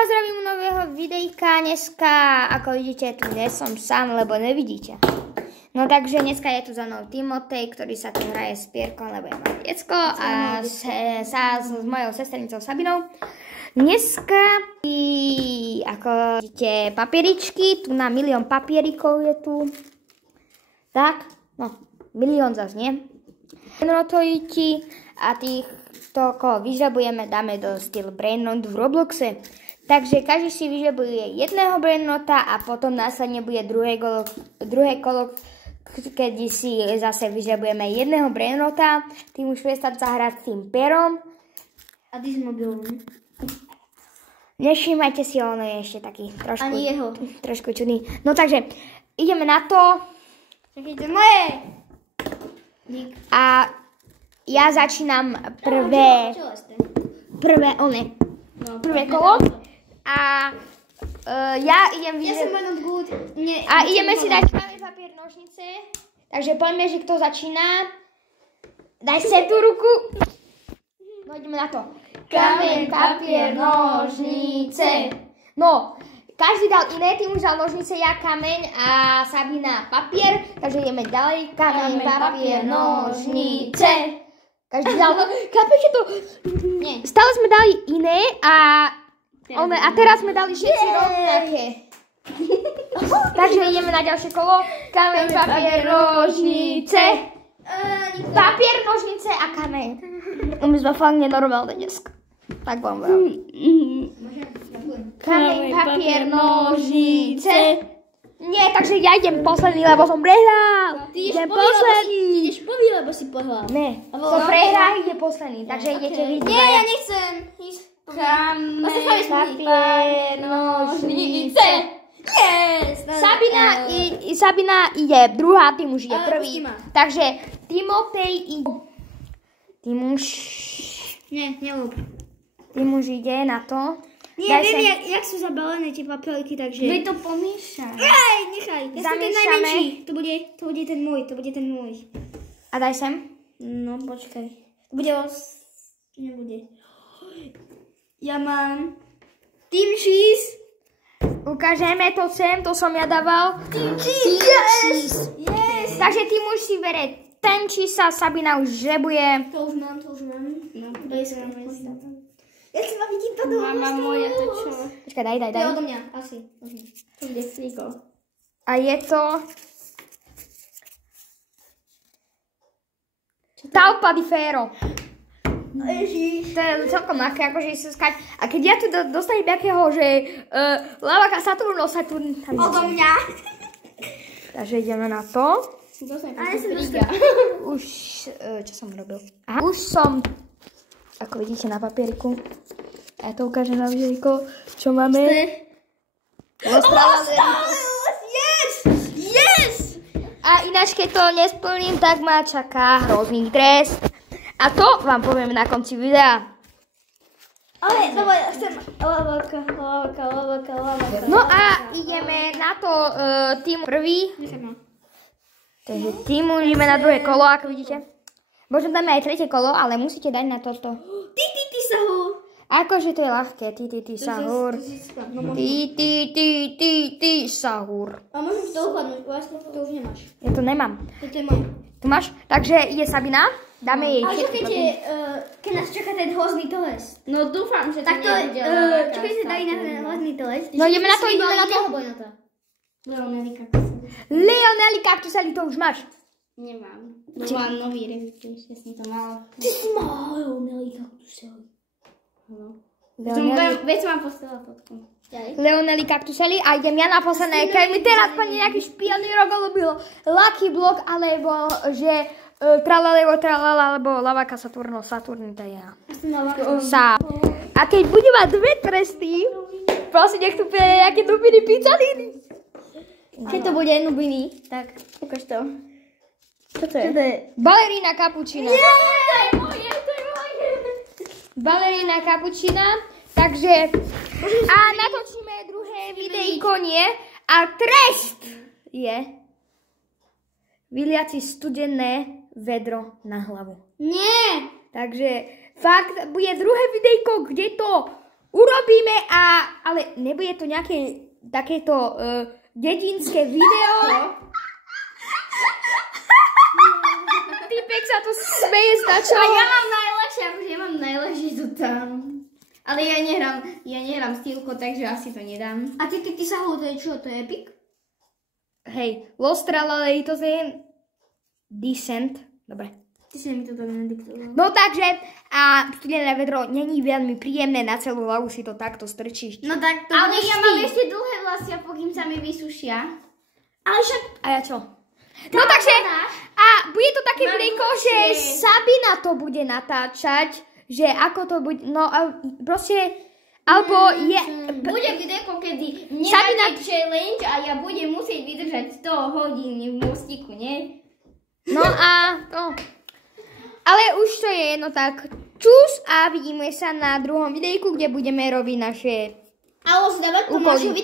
vás zdravím u nového videjka. Dneska, ako vidíte, tu nie som sám, lebo nevidíte. No takže dneska je tu za mnou Timotej, ktorý sa tu hraje s Pierkom, lebo je malé decko a s mojou sesternicou Sabinou. Dneska, ako vidíte, papieričky, tu na milión papierikov je tu. Tak, no, milión zase nie. Brainrotoiti a týchto, koho vyžabujeme, dáme do styl Brainrot v Robloxe. Takže každý si vyžabuje jedného Brainrota a potom následne bude druhé kolo, keď si zase vyžabujeme jedného Brainrota. Tým už prestať zahrať s tým perom. A ty s mobilom. Nevšímajte si, ono je ešte taký trošku čudný. No takže, ideme na to. Čakajte, moje! A ja začínam prvé kolo. A ja idem ideme si dať kameň, papier, nožnice. Takže poďme, že kto začína. Daj sa tú ruku. No ideme na to. Kameň, papier, nožnice. No, každý dal iné, tým už dal nožnice, ja kameň a Sabina papier. Takže ideme ďalej. Kameň, papier, nožnice. Každý dal, chápete to? Nie. Stále sme dali iné a teraz sme dali všetci rovnaké. Takže ideme na ďalšie kolo. Kameň, papier, nožnice. Papier, nožnice a kameň. My sme fakt nenormálne dneska. Tak vám vravím. Kameň, papier, nožnice. Nie, takže ja idem posledný, lebo som prehral. Ty ideš prvý, lebo si pohral. Ne, som prehral, ide posledný, takže idete vy. Nie, ja nechcem. Kameň, papier, nožnice. Yes! Sabina ide druhá, tým už ide prvý. Takže Timotej ide. Tým už ide na to. Nie, viem, jak sú zabalené tie papieriky, takže... Vy to pomíšaj. Nechaj. Ja som ten najmenší. To bude ten môj. A daj sem. No, počkaj. To bude nebude. Ja mám... Team Cheese. Ukážeme to sem, to som ja dával. Team Cheese. Yes. Takže Tým už si bere ten cheese a Sabina už žebuje. To už mám. No, daj sa na mesta. Ja si ma vidím to doma. Mama moja, to čo? Počkaj, daj. To je odo mňa, asi. To bude striko. A je to... Talpa di Ferro. Ježiš. To je celkom ľahké, akože si skať. A keď ja tu dostanem nejakého, že Lavaka Saturno. Odo mňa. Takže ideme na to. Ale som dostal. Už, čo som robil? Aha. Už som... Ako vidíte na papieriku. Ja to ukážem na videjko, čo máme. Yes! A ináč, keď to nesplním, tak ma čaká hrozný trest. A to vám poviem na konci videa. Ale, dobre, chcem lavaka. No a ideme na to Tým prvý. Takže Tým ideme na druhé kolo, ako vidíte. Možno dáme aj tretie kolo, ale musíte dať na toto. Ty sahur. Akože to je ľahké. Ty sahur. Ty sahur. A môžem to upadnúť, to už nemáš. Ja to nemám. To je moje. Tu máš? Takže ide Sabina. Dáme jej ale všetky. čakajte, keď nás čaká ten hrozný telest. No dúfam, že to tak to nebude čakajte, daj na ten hrozný telest. No ideme na to. Leonelli Kaktuseli, to už máš. Nemám. Mám nový review, ja som to mala. Ty si mal Leonelli Kaktuseli. Veď mám postala fotku. Leonelli Kaktuseli a idem ja na posledné. Keď mi teraz pani nejaký špioný rok, alebo Lucky Block, alebo že tralala, alebo Lavaka Saturno, Saturn, to je ja. A keď bude mať dve tresty, prosím, nech tu pije nejaké nubiny pizzalíny. Keď to bude nubiny, tak ukáž to. Čo to je? Balerína kapučina. To je moje. Balerína kapučina. Takže a natočíme druhé videjko, nie? A trest je vyliať si studené vedro na hlavu. Nie. Takže fakt bude druhé videjko, kde to urobíme ale nebude to nejaké takéto dedinské video. Týpek sa tu smeje značo. A ja mám najlepšie, akože ja mám najlepšie to tam. Ale ja nehrám stýlko, takže asi to nedám. A ty sa hoduje, čo to je Epic? Hej, Lost Tralalej, to je Descent. Dobre. Ty si mi to tam nadiktoval. No takže, a studené vedro není veľmi príjemné, na celú hlavu si to takto strčíš. No tak to ale ja mám ešte dlhé vlasy, pokým sa mi vysušia. Ale však... A ja čo? No takže, a bude to také videjko, že Sabina to bude natáčať, že ako to bude, no proste, alebo je... Bude videjko, kedy nemáte challenge a ja budem musieť vydržať 100 hodín v mostiku, nie? No a to... Ale už to je jedno, tak čus a vidíme sa na druhom videjku, kde budeme robiť naše úkoly.